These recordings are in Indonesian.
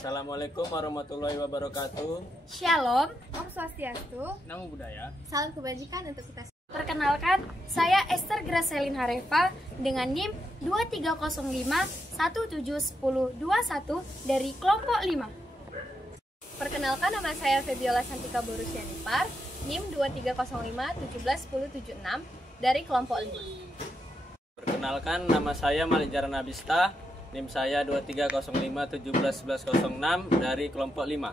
Assalamualaikum warahmatullahi wabarakatuh. Shalom, Om Swastiastu, Namo Buddhaya. salam kebajikan untuk kita. Perkenalkan, saya Esther Gracelin Harefa dengan NIM 2305171021 dari kelompok 5. Perkenalkan, nama saya Febiola Santika Borusianipar, NIM 2305171076 dari kelompok 5. Perkenalkan, nama saya Malijar Nabista, NIM saya 2305171106 dari kelompok 5.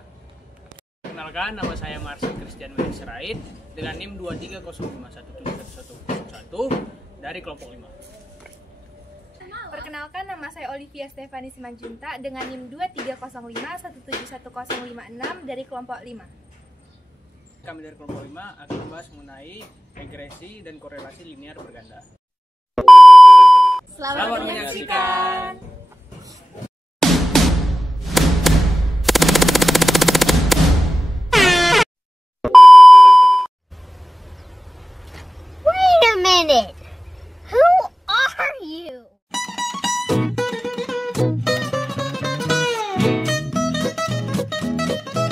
Perkenalkan, nama saya Marcel Christian Willy Sirait dengan NIM 2305171111 dari kelompok 5. Perkenalkan, nama saya Olivia Stefani Simanjunta dengan NIM 2305171056 dari kelompok 5. Kami dari kelompok 5 akan membahas mengenai regresi dan korelasi linear berganda. Selamat menyaksikan. Wait a minute. Who are you?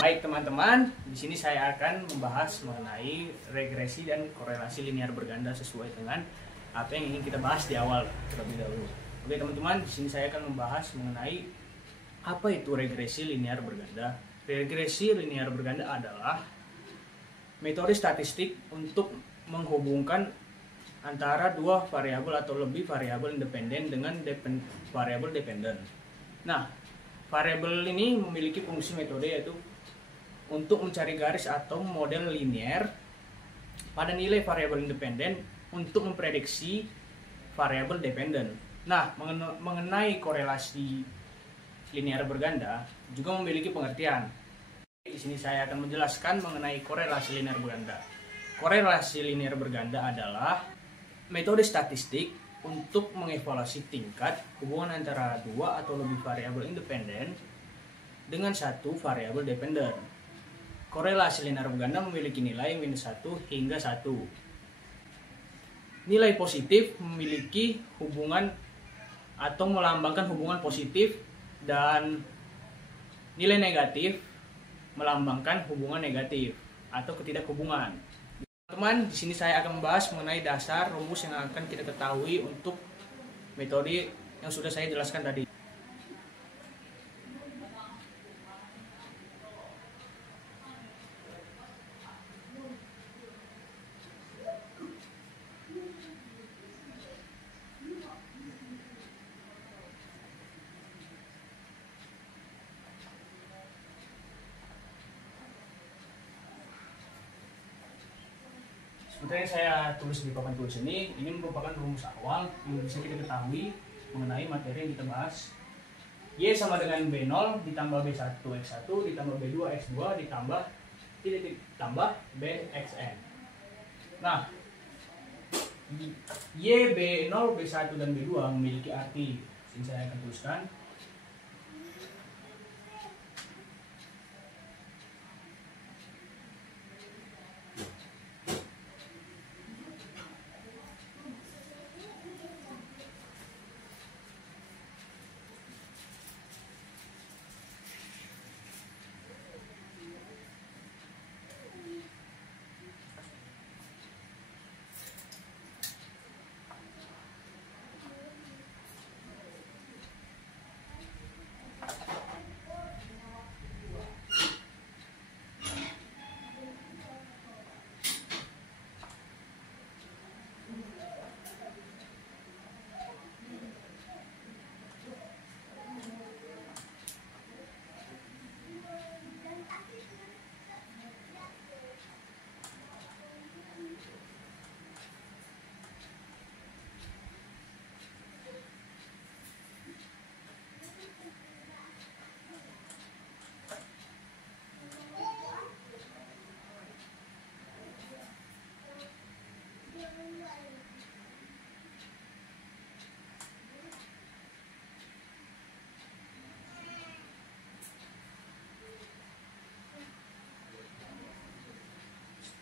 Baik teman-teman, di sini saya akan membahas mengenai regresi dan korelasi linear berganda sesuai dengan apa yang ingin kita bahas di awal terlebih dahulu. Oke teman-teman, di sini saya akan membahas mengenai apa itu regresi linear berganda. Regresi linear berganda adalah metode statistik untuk menghubungkan antara dua variabel atau lebih variabel independen dengan variabel dependen. Nah, variabel ini memiliki fungsi metode yaitu untuk mencari garis atau model linear pada nilai variabel independen untuk memprediksi variabel dependen. Nah, mengenai korelasi linear berganda juga memiliki pengertian. Di sini saya akan menjelaskan mengenai korelasi linear berganda. Korelasi linear berganda adalah metode statistik untuk mengevaluasi tingkat hubungan antara dua atau lebih variabel independen dengan satu variabel dependen. Korelasi linear berganda memiliki nilai -1 hingga 1. Nilai positif memiliki hubungan atau melambangkan hubungan positif dan nilai negatif melambangkan hubungan negatif atau ketidakhubungan. Teman-teman, di sini saya akan membahas mengenai dasar rumus yang akan kita ketahui untuk metode yang sudah saya jelaskan tadi. Seperti yang saya tulis di papan tulis ini merupakan rumus awal yang bisa kita ketahui mengenai materi yang kita bahas. Y sama dengan B0 ditambah B1 X1 ditambah B2 X2 ditambah B XN. Nah, Y, B0, B1 dan B2 memiliki arti. Ini saya akan tuliskan.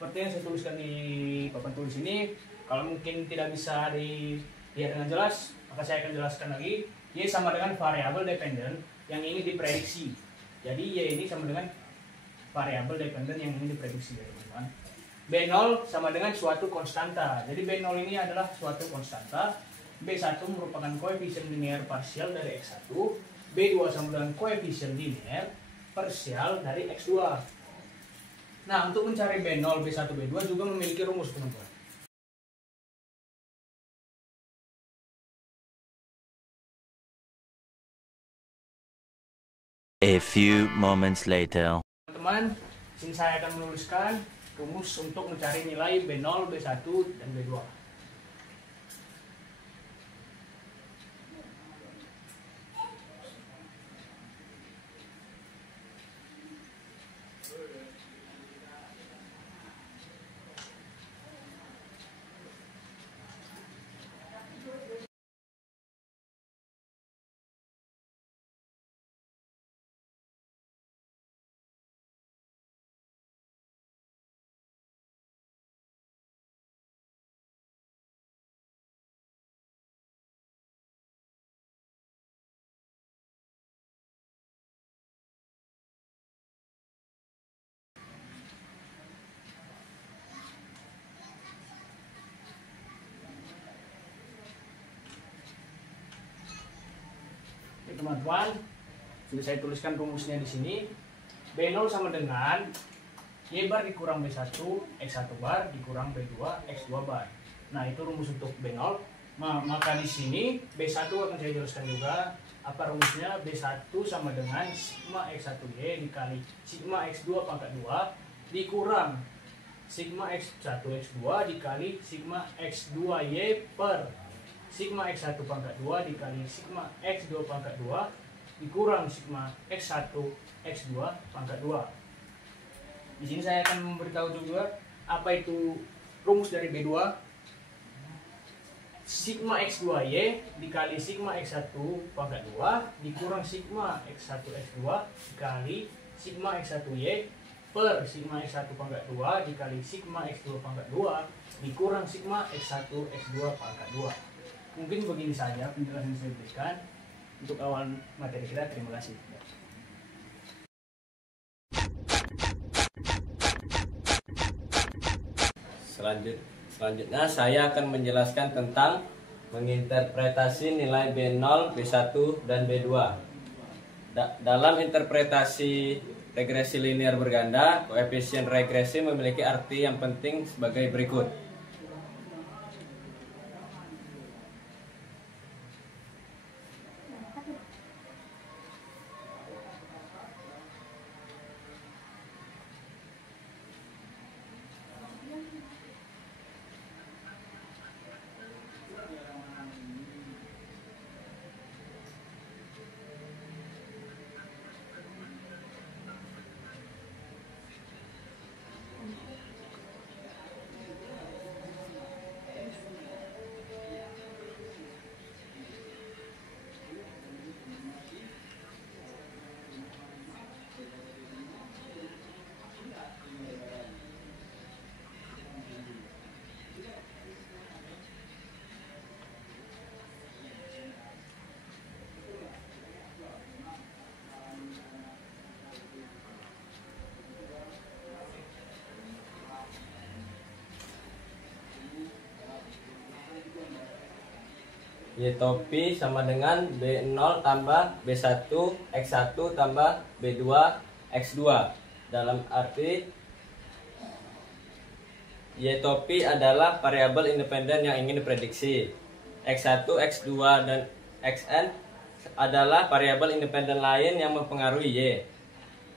Seperti yang saya tuliskan di papan tulis ini, kalau mungkin tidak bisa dilihat dengan jelas, maka saya akan jelaskan lagi. Y sama dengan variabel dependen yang ingin diprediksi. Jadi Y ini sama dengan variabel dependen yang ingin diprediksi ya teman-teman. B0 sama dengan suatu konstanta. Jadi B0 ini adalah suatu konstanta. B1 merupakan koefisien linear parsial dari X1. B2 sama dengan koefisien linear parsial dari X2. Nah, untuk mencari B0, B1, B2 juga memiliki rumus teman-teman. A few moments later. Teman-teman, sini saya akan menuliskan rumus untuk mencari nilai B0, B1, dan B2. Teman-teman, sudah saya tuliskan rumusnya di sini. B0 sama dengan Y bar dikurang B1, X1 bar dikurang B2, X2 bar. Nah, itu rumus untuk B0. Maka di sini B1 akan saya jelaskan juga. Apa rumusnya? B1 sama dengan sigma X1Y dikali sigma X2 pangkat 2 dikurang sigma X1 X2 dikali sigma X2Y per sigma X1 pangkat 2 dikali sigma X2 pangkat 2 dikurang sigma X1 X2 pangkat 2. Di sini saya akan memberitahu juga apa itu rumus dari B2. Sigma X2Y dikali sigma X1 pangkat 2 dikurang sigma X1 X2 dikali sigma X1Y per sigma X1 pangkat 2 dikali sigma X2 pangkat 2 dikurang sigma X1 X2 pangkat 2. Mungkin begini saja penjelasan yang saya berikan untuk awal materi kita. Terima kasih. Selanjutnya saya akan menjelaskan tentang menginterpretasi nilai B0, B1, dan B2. Dalam interpretasi regresi linear berganda, koefisien regresi memiliki arti yang penting sebagai berikut. Y topi sama dengan B0 tambah B1 X1 tambah B2 X2. Dalam arti Y topi adalah variabel independen yang ingin diprediksi. X1, X2, dan Xn adalah variabel independen lain yang mempengaruhi Y.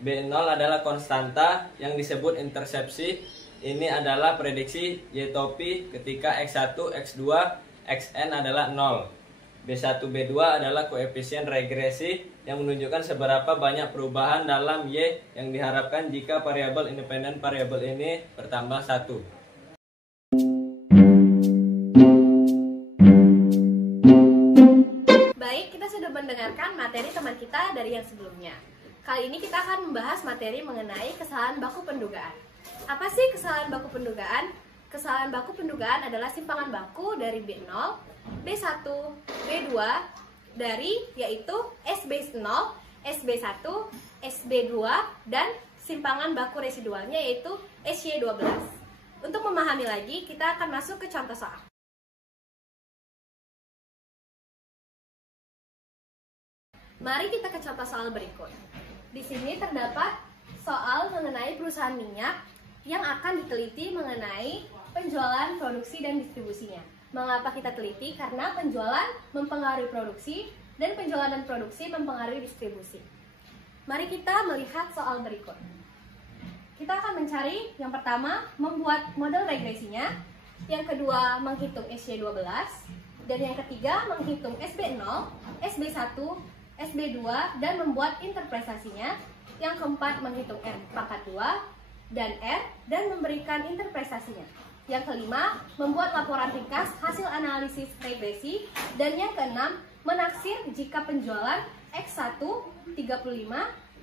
B0 adalah konstanta yang disebut intersepsi. Ini adalah prediksi Y topi ketika X1, X2, Xn adalah 0. B1, B2 adalah koefisien regresi yang menunjukkan seberapa banyak perubahan dalam Y yang diharapkan jika variabel independen variabel ini bertambah 1. Baik, kita sudah mendengarkan materi teman kita dari yang sebelumnya. Kali ini kita akan membahas materi mengenai kesalahan baku pendugaan. Apa sih kesalahan baku pendugaan? Kesalahan baku pendugaan adalah simpangan baku dari B0, B1, B2 dari yaitu S base 0, SB1, SB2, dan simpangan baku residualnya yaitu SY12. Untuk memahami lagi, kita akan masuk ke contoh soal. Mari kita ke contoh soal berikut. Di sini terdapat soal mengenai perusahaan minyak yang akan diteliti mengenai penjualan, produksi, dan distribusinya. Mengapa kita teliti? Karena penjualan mempengaruhi produksi dan penjualan dan produksi mempengaruhi distribusi. Mari kita melihat soal berikut. Kita akan mencari yang pertama membuat model regresinya, yang kedua menghitung SY12, dan yang ketiga menghitung SB0, SB1, SB2 dan membuat interpretasinya. Yang keempat menghitung R pangkat 2 dan R dan memberikan interpretasinya. Yang kelima membuat laporan ringkas hasil analisis regresi. Dan yang keenam menaksir jika penjualan X1 35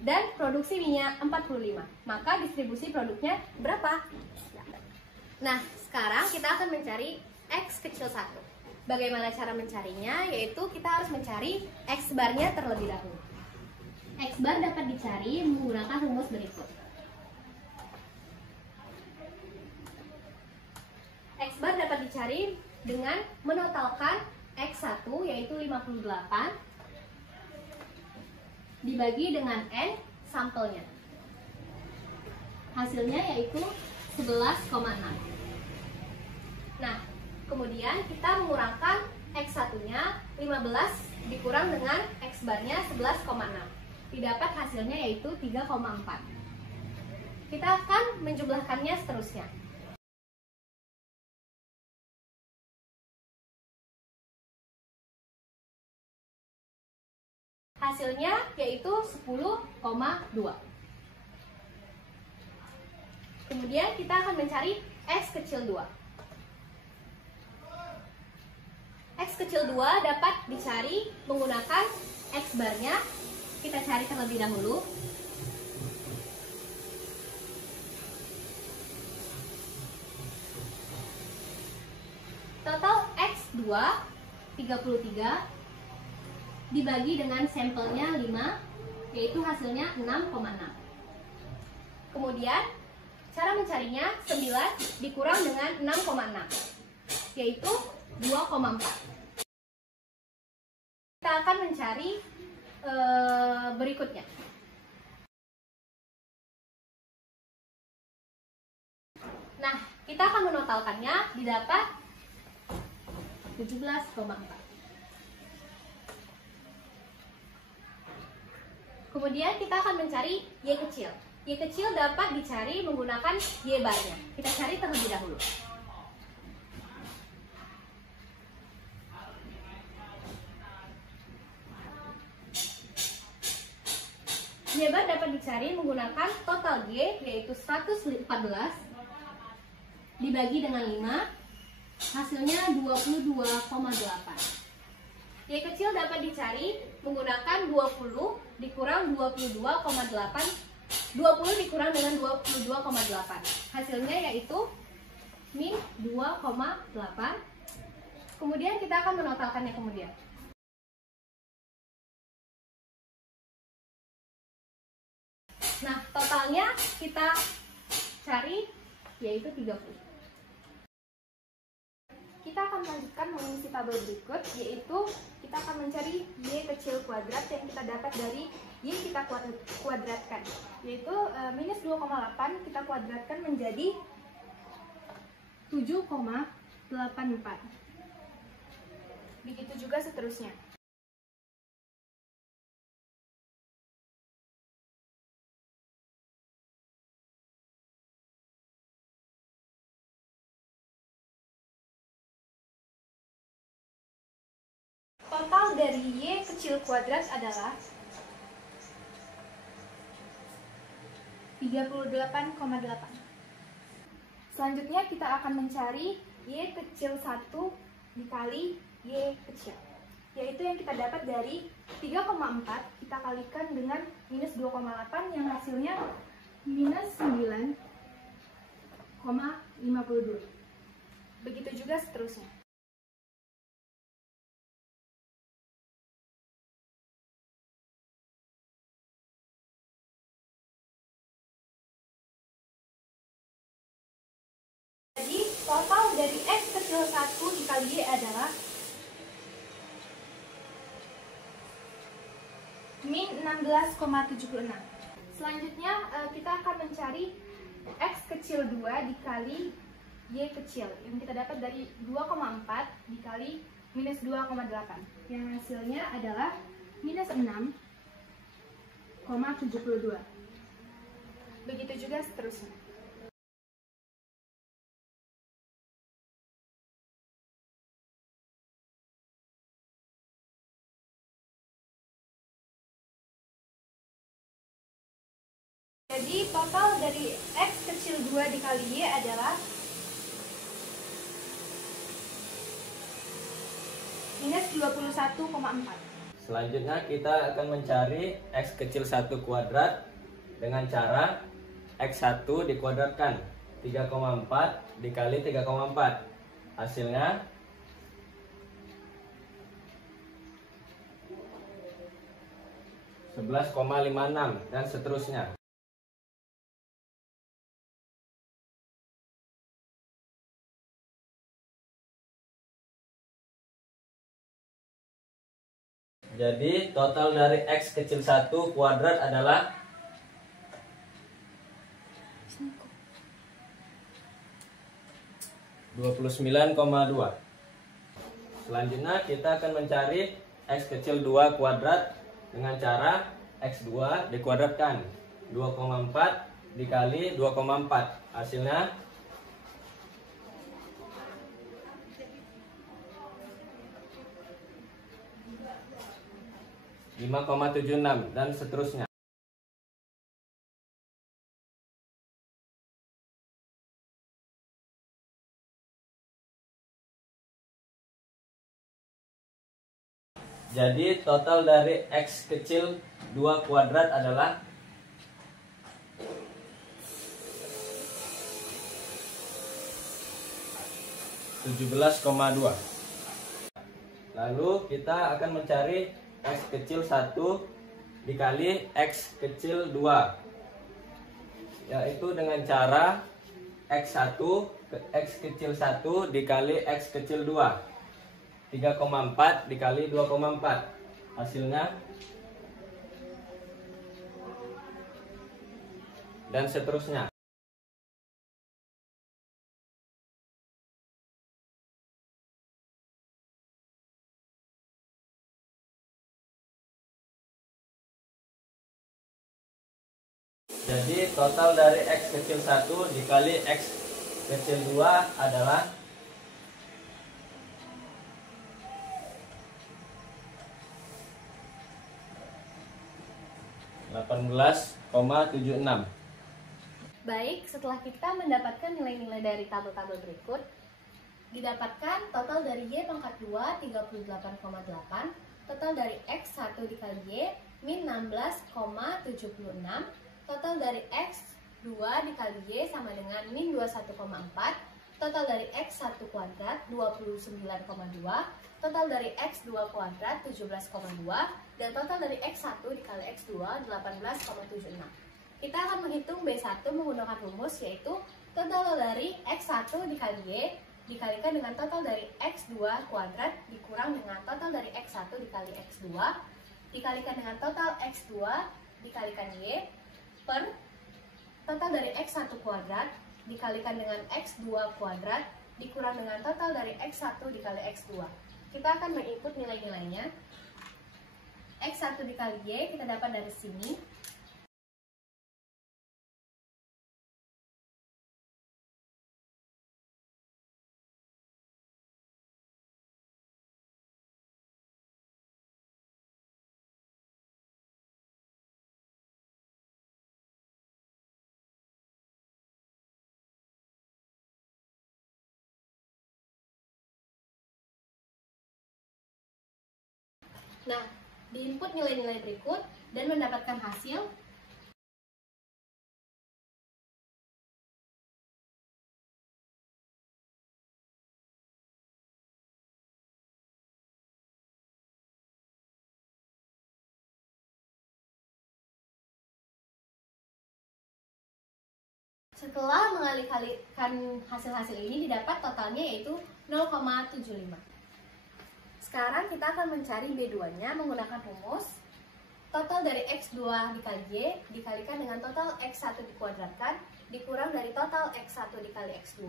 dan produksi minyak 45, maka distribusi produknya berapa? Nah, sekarang kita akan mencari X kecil 1. Bagaimana cara mencarinya? Yaitu kita harus mencari X barnya terlebih dahulu. X bar dapat dicari menggunakan rumus berikut. X bar dapat dicari dengan menotalkan X1 yaitu 58 dibagi dengan N sampelnya. Hasilnya yaitu 11,6. Nah, kemudian kita mengurangkan X1-nya 15 dikurang dengan X barnya 11,6. Didapat hasilnya yaitu 3,4. Kita akan menjumlahkannya seterusnya. Hasilnya yaitu 10,2. Kemudian kita akan mencari X kecil 2. X kecil 2 dapat dicari menggunakan X barnya. Kita cari terlebih dahulu. Total X2 33 dibagi dengan sampelnya 5, yaitu hasilnya 6,6. Kemudian cara mencarinya 9 dikurang dengan 6,6, yaitu 2,4. Kita akan mencari berikutnya. Nah, kita akan menotalkannya, didapat 17,4. Kemudian kita akan mencari Y kecil. Y kecil dapat dicari menggunakan Y barnya. Kita cari terlebih dahulu. Y bar dapat dicari menggunakan total Y yaitu 114 dibagi dengan 5, hasilnya 22,8. Y kecil dapat dicari menggunakan 20 dikurang 22,8, 20 dikurang dengan 22,8, hasilnya yaitu min 2,8. Kemudian kita akan menotalkannya kemudian. Nah, totalnya kita cari yaitu 30. Kita akan melanjutkan mengisi tabel berikut, yaitu kita akan mencari Y kecil kuadrat yang kita dapat dari Y kita kuadratkan, yaitu minus 2,8 kita kuadratkan menjadi 7,84. Begitu juga seterusnya. Total dari Y kecil kuadrat adalah 38,8. Selanjutnya kita akan mencari Y kecil 1 dikali Y kecil, yaitu yang kita dapat dari 3,4 kita kalikan dengan minus 2,8 yang hasilnya minus 9,52. Begitu juga seterusnya. kecil 1 dikali Y adalah min 16,76. Selanjutnya kita akan mencari X kecil 2 dikali Y kecil, yang kita dapat dari 2,4 dikali minus 2,8, yang hasilnya adalah minus 6,72. Begitu juga seterusnya. Jadi total dari X kecil 2 dikali Y adalah minus 21,4. Selanjutnya kita akan mencari X kecil 1 kuadrat dengan cara X1 dikuadratkan, 3,4 dikali 3,4. Hasilnya (11,56) dan seterusnya. Jadi total dari X kecil 1 kuadrat adalah 29,2. Selanjutnya kita akan mencari X kecil 2 kuadrat dengan cara X2 dikuadratkan, 2,4 dikali 2,4. Hasilnya 5,76 dan seterusnya. Jadi total dari X kecil 2 kuadrat adalah 17,2. Lalu kita akan mencari X kecil 1 dikali X kecil 2, yaitu dengan cara X1 X kecil 1 dikali X kecil 2, 3,4 dikali 2,4. Hasilnya dan seterusnya. Jadi total dari X kecil 1 dikali X kecil 2 adalah 18,76. Baik, setelah kita mendapatkan nilai-nilai dari tabel-tabel berikut, didapatkan total dari Y pangkat 2 38,8, total dari X1 dikali Y min 16,76, total dari X2 dikali Y sama dengan min 21,4, total dari X1 kuadrat 29,2, total dari X2 kuadrat 17,2, dan total dari X1 dikali X2 18,76. Kita akan menghitung B1 menggunakan rumus, yaitu total dari X1 dikali Y dikalikan dengan total dari X2 kuadrat dikurang dengan total dari X1 dikali X2 dikalikan dengan total X2 dikalikan Y per total dari X1 kuadrat dikalikan dengan X2 kuadrat dikurang dengan total dari X1 dikali X2. Kita akan menginput nilai-nilainya. X1 dikali Y kita dapat dari sini. Nah, diinput nilai-nilai berikut dan mendapatkan hasil Setelah mengalih-alihkan hasil-hasil ini didapat totalnya yaitu 0,75. Sekarang kita akan mencari B2-nya menggunakan rumus total dari X2 dikali Y dikalikan dengan total X1 dikuadratkan dikurang dari total X1 dikali X2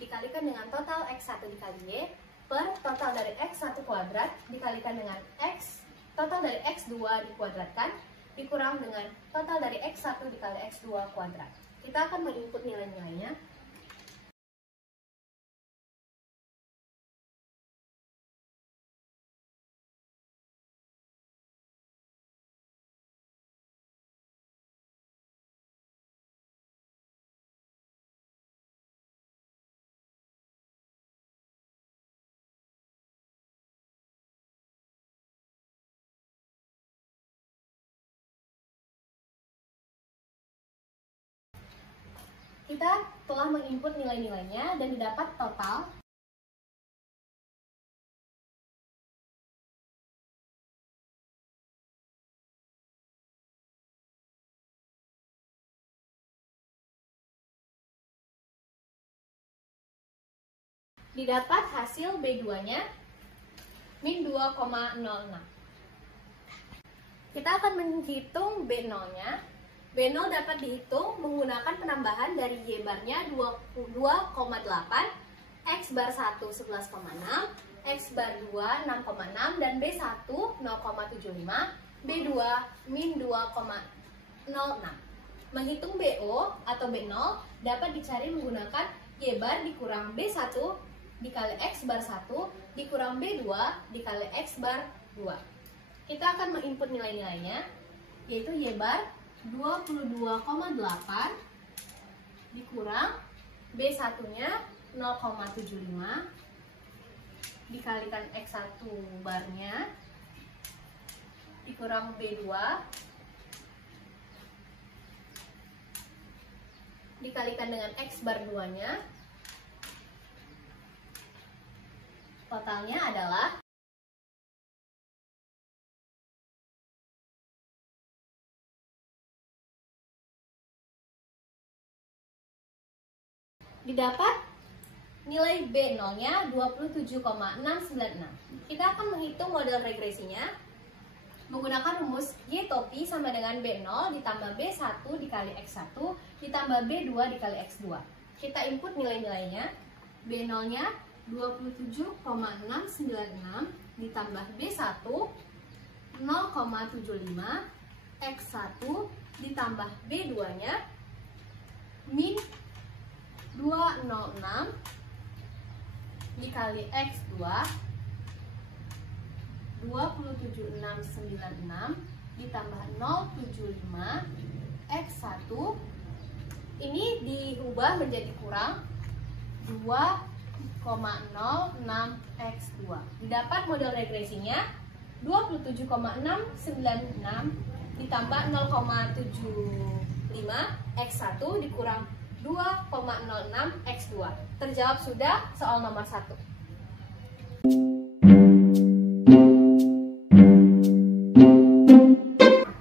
dikalikan dengan total X1 dikali Y per total dari X1 kuadrat dikalikan dengan X total dari X2 dikuadratkan dikurang dengan total dari X1 dikali X2 kuadrat. Kita akan menginput nilai-nilainya. Kita telah menginput nilai-nilainya dan didapat total hasil B2-nya min 2,06. Kita akan menghitung B0-nya. B0 dapat dihitung menggunakan penambahan dari Y barnya 22,8, X bar 1 11,6, X bar 2 6,6 dan B1 0,75, B2 min 2,06. Menghitung BO atau B0 dapat dicari menggunakan Y bar dikurang B1 dikali X bar 1 dikurang B2 dikali X bar 2. Kita akan menginput nilai-nilainya yaitu Y bar 22,8 dikurang B1-nya 0,75 dikalikan X1 barnya dikurang B2 dikalikan dengan X bar 2-nya. Totalnya adalah didapat nilai B0-nya 27,696. Kita akan menghitung model regresinya menggunakan rumus Y topi sama dengan B0 ditambah B1 dikali X1 ditambah B2 dikali X2. Kita input nilai-nilainya. B0-nya 27,696 ditambah B1 0,75 X1 ditambah B2-nya min 206 dikali X2 27696 ditambah 075 X1 ini diubah menjadi kurang 2,06 X2. Didapat model regresinya 27,696 ditambah 0,75 X1 dikurang 2,06 X2. Terjawab sudah soal nomor 1.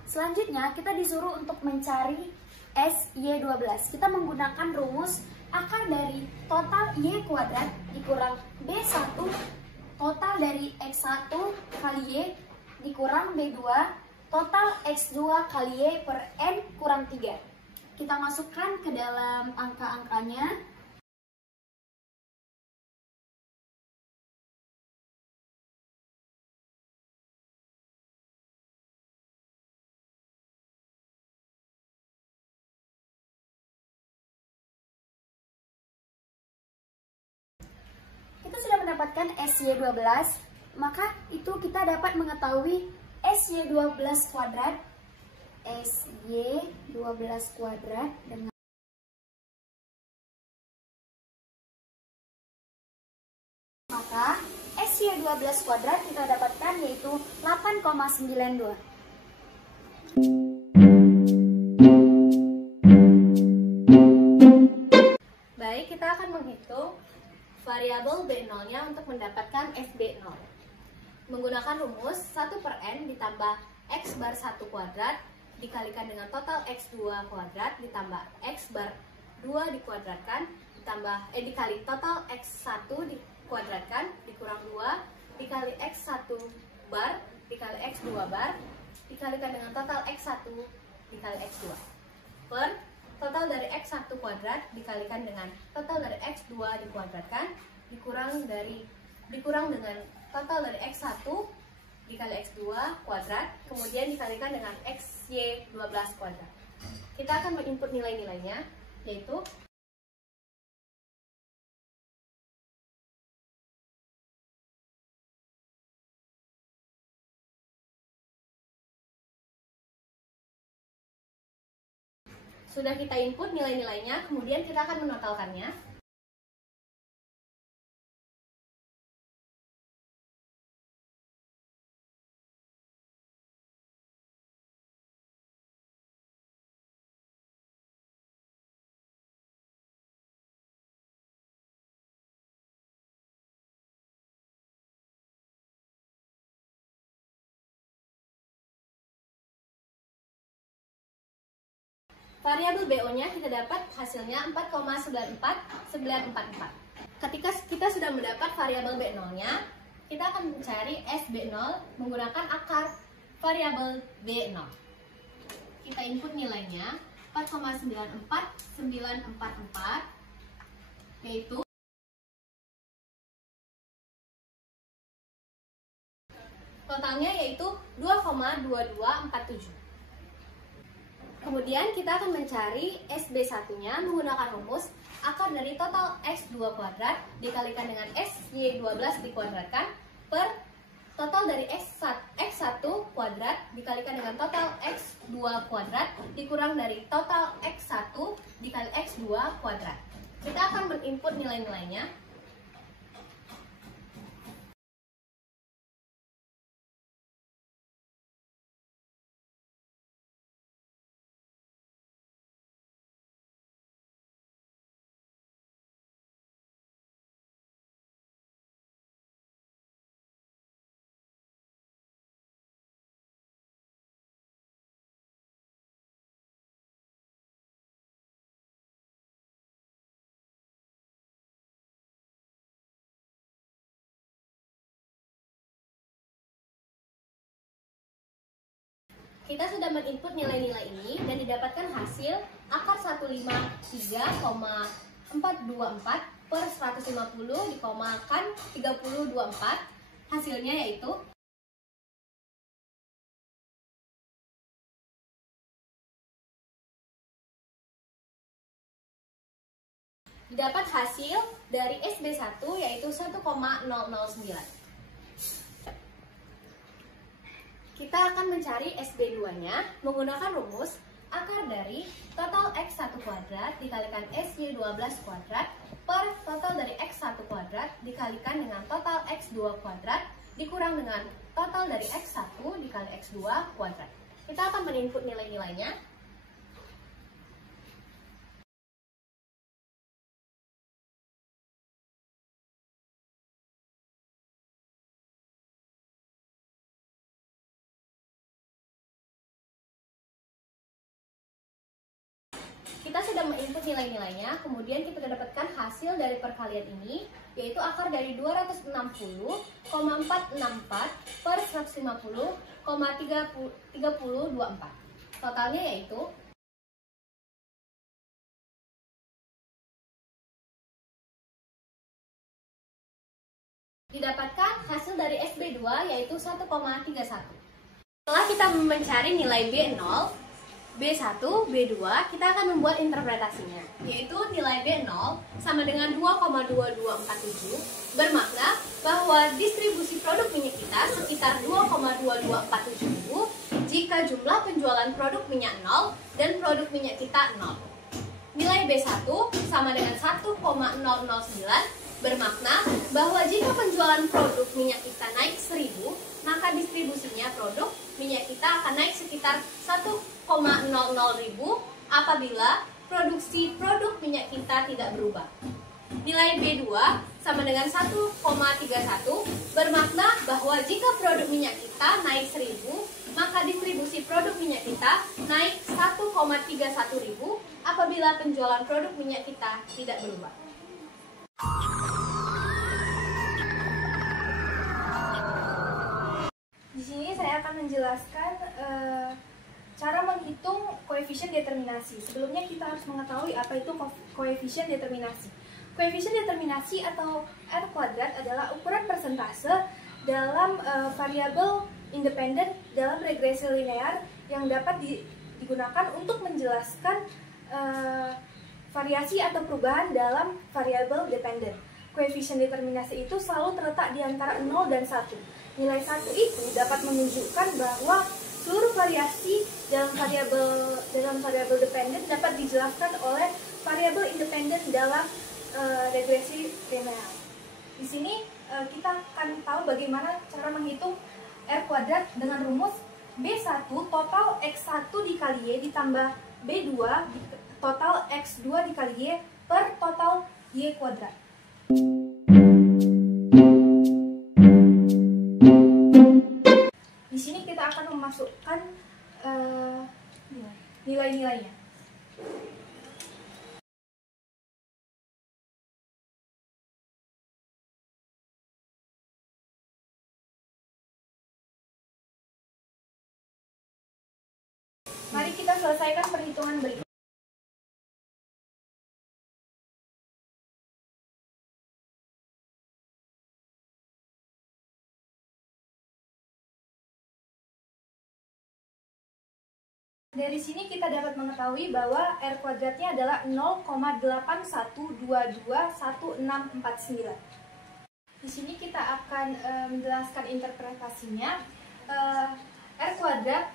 Selanjutnya kita disuruh untuk mencari SY12. Kita menggunakan rumus akar dari total Y kuadrat dikurang B1 total dari X1 kali Y dikurang B2 total X2 kali Y per N kurang 3. Kita masukkan ke dalam angka-angkanya. Kita sudah mendapatkan SY12, maka itu kita dapat mengetahui SY12 kuadrat SY12 kuadrat dengan maka SY12 kuadrat kita dapatkan yaitu 8,92. Baik, kita akan menghitung variabel B0-nya untuk mendapatkan FB0. Menggunakan rumus 1 per N ditambah X bar 1 kuadrat dikalikan dengan total X2 kuadrat ditambah X bar 2 dikuadratkan dikali total X1 dikuadratkan dikurang 2 dikali X1 bar dikali X2 bar dikalikan dengan total X1 dikali X2 per total dari X1 kuadrat dikalikan dengan total dari X2 dikuadratkan dikurang dengan total dari X1 dikali X2 kuadrat kemudian dikalikan dengan XY12 kuadrat. Kita akan menginput nilai-nilainya, yaitu sudah kita input nilai-nilainya, kemudian kita akan menotalkannya. Variabel BO-nya kita dapat hasilnya 4,94944. Ketika kita sudah mendapat variabel B0-nya, kita akan mencari SB0 menggunakan akar variabel B0. Kita input nilainya 4,94944 yaitu totalnya yaitu 2,2247. Kemudian kita akan mencari SB1-nya menggunakan rumus akar dari total X2 kuadrat dikalikan dengan XY12 dikuadratkan per total dari X1 kuadrat dikalikan dengan total X2 kuadrat dikurang dari total X1 dikali X2 kuadrat. Kita akan menginput nilai-nilainya. Kita sudah menginput nilai-nilai ini dan didapatkan hasil akar 153,424 per 150 dikomakan 3024. Hasilnya yaitu didapat hasil dari SB1 yaitu 1,009. Kita akan mencari SB2-nya menggunakan rumus akar dari total X1 kuadrat dikalikan XY12 kuadrat per total dari X1 kuadrat dikalikan dengan total X2 kuadrat dikurang dengan total dari X1 dikali X2 kuadrat. Kita akan menginput nilai-nilainya. Kita sudah menginput nilai-nilainya, kemudian kita dapatkan hasil dari perkalian ini, yaitu akar dari 260,464 per 150,3024. Totalnya yaitu didapatkan hasil dari SB2 yaitu 1,31. Setelah kita mencari nilai B0, B1, B2, kita akan membuat interpretasinya, yaitu nilai B0 sama dengan 2,2247, bermakna bahwa distribusi produk minyak kita sekitar 2,2247 ribu jika jumlah penjualan produk minyak 0 dan produk minyak kita 0. Nilai B1 sama dengan 1,009, bermakna bahwa jika penjualan produk minyak kita naik 1000, maka distribusinya produk minyak kita akan naik sekitar 1,00 ribu apabila produksi produk minyak kita tidak berubah. Nilai B2 sama dengan 1,31, bermakna bahwa jika produk minyak kita naik 1000, maka distribusi produk minyak kita naik 1,31 ribu apabila apabila penjualan produk minyak kita tidak berubah. Di sini saya akan menjelaskan cara menghitung koefisien determinasi. Sebelumnya kita harus mengetahui apa itu koefisien determinasi. Koefisien determinasi atau R kuadrat adalah ukuran persentase dalam variabel independen dalam regresi linear yang dapat digunakan untuk menjelaskan variasi atau perubahan dalam variabel dependen. Koefisien determinasi itu selalu terletak di antara 0 dan 1. Nilai 1 itu dapat menunjukkan bahwa seluruh variasi dalam variabel dependen dapat dijelaskan oleh variabel independen dalam regresi linear. Di sini kita akan tahu bagaimana cara menghitung R kuadrat dengan rumus B1 total X1 dikali Y ditambah B2 total X2 dikali Y per total Y kuadrat. Di sini kita akan memasukkan nilai-nilainya. Mari kita selesaikan perhitungan berikut. Dari sini kita dapat mengetahui bahwa R kuadratnya adalah 0,81221649. Di sini kita akan menjelaskan interpretasinya. R kuadrat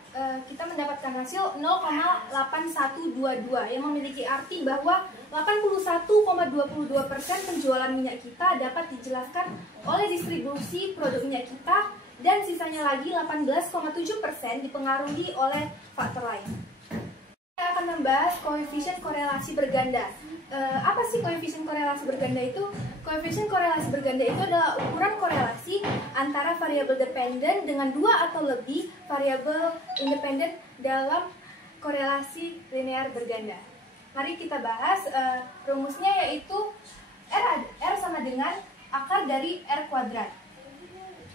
kita mendapatkan hasil 0,8122 yang memiliki arti bahwa 81,22% penjualan minyak kita dapat dijelaskan oleh distribusi produk minyak kita, dan sisanya lagi 18,7% dipengaruhi oleh faktor lain. Kita akan membahas koefisien korelasi berganda. Apa sih koefisien korelasi berganda itu? Koefisien korelasi berganda itu adalah ukuran korelasi antara variabel dependen dengan dua atau lebih variabel independen dalam korelasi linear berganda. Mari kita bahas rumusnya, yaitu R sama dengan akar dari R kuadrat.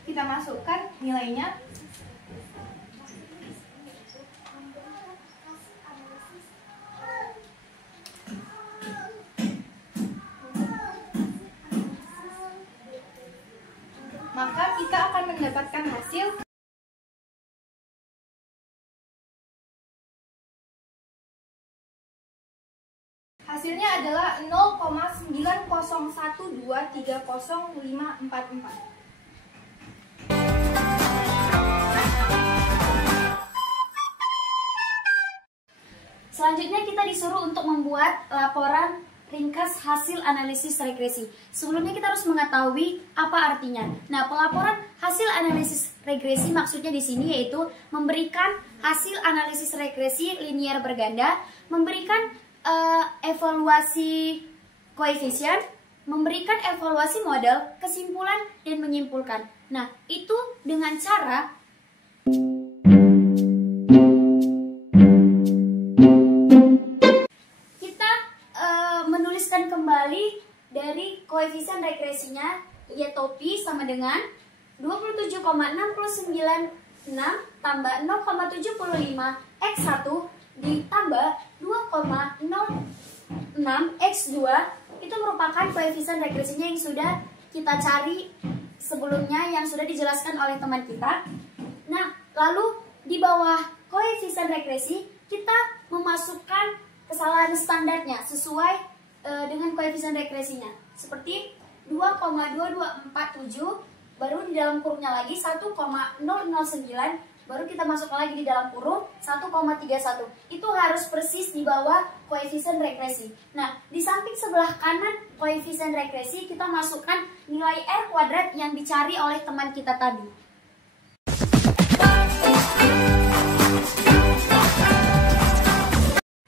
Kita masukkan nilainya. Maka kita akan mendapatkan hasil hasilnya adalah 0,90123054. Selanjutnya kita disuruh untuk membuat laporan ringkas hasil analisis regresi. Sebelumnya kita harus mengetahui apa artinya. Nah, pelaporan hasil analisis regresi maksudnya di sini yaitu memberikan hasil analisis regresi linear berganda, memberikan evaluasi koefisien, memberikan evaluasi model, kesimpulan, dan menyimpulkan. Nah, itu dengan cara menuliskan kembali dari koefisien regresinya, yaitu Pi sama dengan 27,696 tambah 0,75 X1 ditambah 2,06 X2. Itu merupakan koefisien regresinya yang sudah kita cari sebelumnya, yang sudah dijelaskan oleh teman kita. Nah, lalu di bawah koefisien regresi kita memasukkan kesalahan standarnya sesuai dengan koefisien regresinya, seperti 2,2247, baru di dalam kurungnya lagi 1,009, baru kita masukkan lagi di dalam kurung 1,31. Itu harus persis di bawah koefisien regresi. Nah, di samping sebelah kanan koefisien regresi kita masukkan nilai R kuadrat yang dicari oleh teman kita tadi.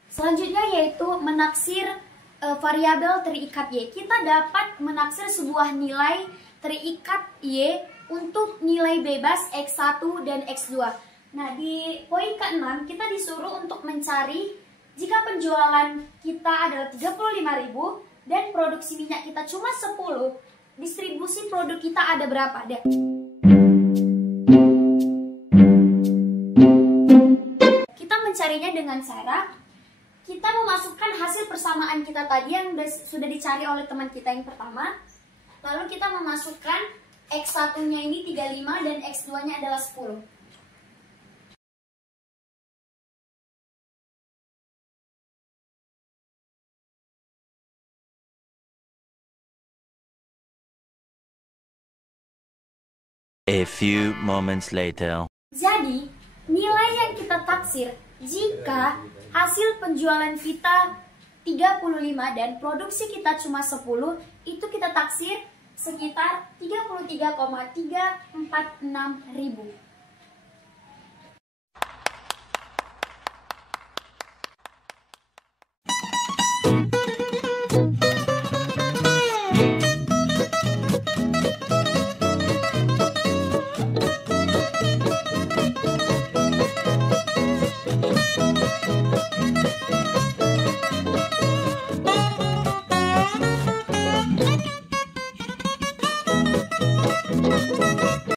Selanjutnya yaitu menaksir variabel terikat Y. Kita dapat menaksir sebuah nilai terikat Y untuk nilai bebas X1 dan X2. Nah, di poin ke-6 kita disuruh untuk mencari Jika penjualan kita adalah 35.000 dan produksi minyak kita cuma 10, distribusi produk kita ada berapa? Kita mencarinya dengan cara kita memasukkan hasil persamaan kita tadi yang sudah dicari oleh teman kita yang pertama. Lalu kita memasukkan X1-nya ini 35 dan X2-nya adalah 10. A few moments later. Jadi, nilai yang kita taksir jika hasil penjualan kita 35 dan produksi kita cuma 10, itu kita taksir sekitar 33,346 ribu.